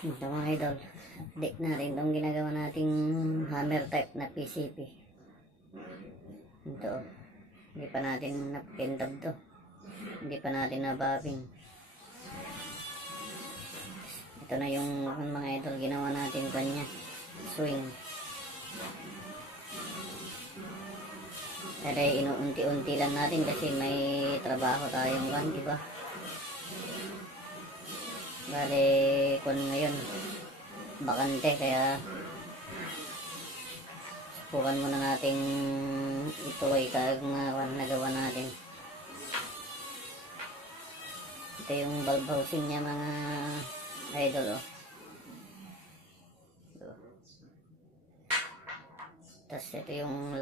Ito mga idol, update natin itong ginagawa nating hammer type na PCP. Ito, hindi pa natin napintab to, hindi pa natin nababing. Ito na yung mga idol ginawa natin kanya swing. Pero inuunti-unti lang natin kasi may trabaho tayong kan, diba? Bale, kung ngayon bakante, kaya subukan muna natin ituloy kag nagawa natin. Ito yung valve housing niya mga idol, oh. Tapos ito yung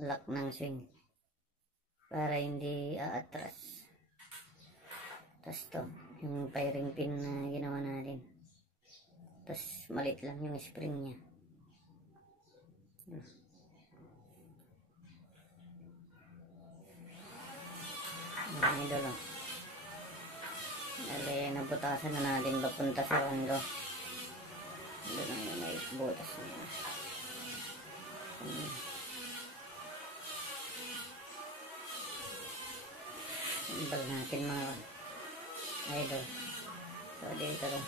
lock ng swing para hindi aatras. Tapos to, yung firing pin na ginawa natin. Tapos malit lang yung spring nya. Mga idol, oh. Dali, nabutasan na natin papunta sa rondo. Doon na yung may butas niya. Imbal natin mga idol. So dito rin.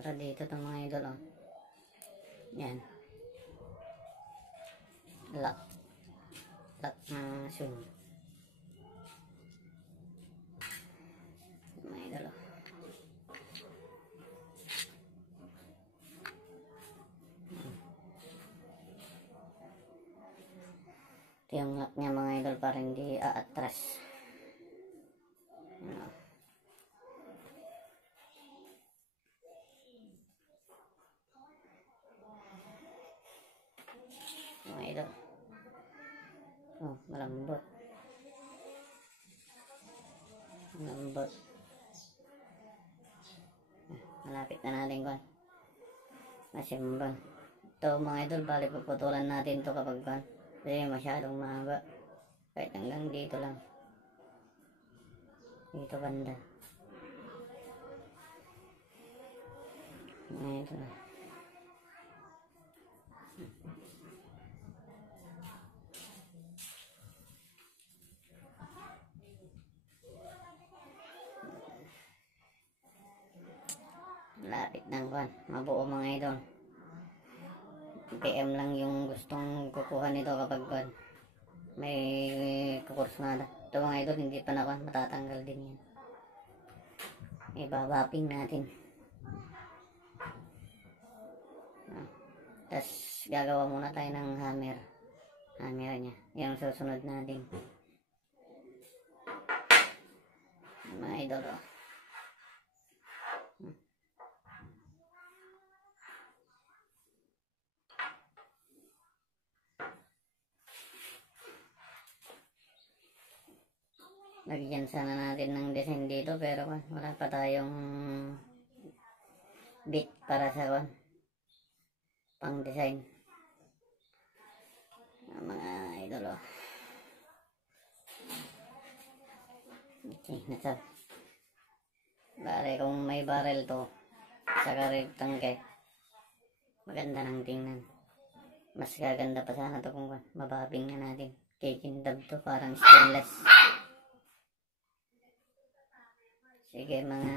Para dito itong mga idol, oh. Yan. Lock na swing. Mga idol, oh. Ito yung lock niya mga idol para hindi aatras. Yan, oh. Mga idol, oh, malambot, malapit na natin kon masimbang. Ito mga idol, bali puputulan natin to kapag kon kasi masyadong mahaba, kahit hanggang dito lang, dito banda. Mga idol, lapit ng kwan, mabuo mga idol. PM lang yung gustong kukuha nito kapag kwan may kukursonada. Ito mga idol, hindi pa na kwan, matatanggal din yan. Ibabaping natin. Tapos gagawa muna tayo ng hammer nya, yung susunod natin mga idol, oh. Lagyan sana natin ng design dito, pero wala pa tayong bit para sa pang design. Mga idol, oh. Okay, nasa bale kung may barrel to saka rin tangke, maganda ng tingnan. Mas gaganda pa sana to kung mababing na natin. Kikindab to, parang stainless. Sige mga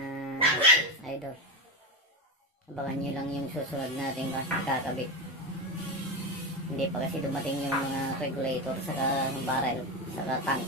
idol, abangan nyo lang yung susunod natin kakabit. Hindi pa kasi dumating yung mga regulator saka barrel saka tank.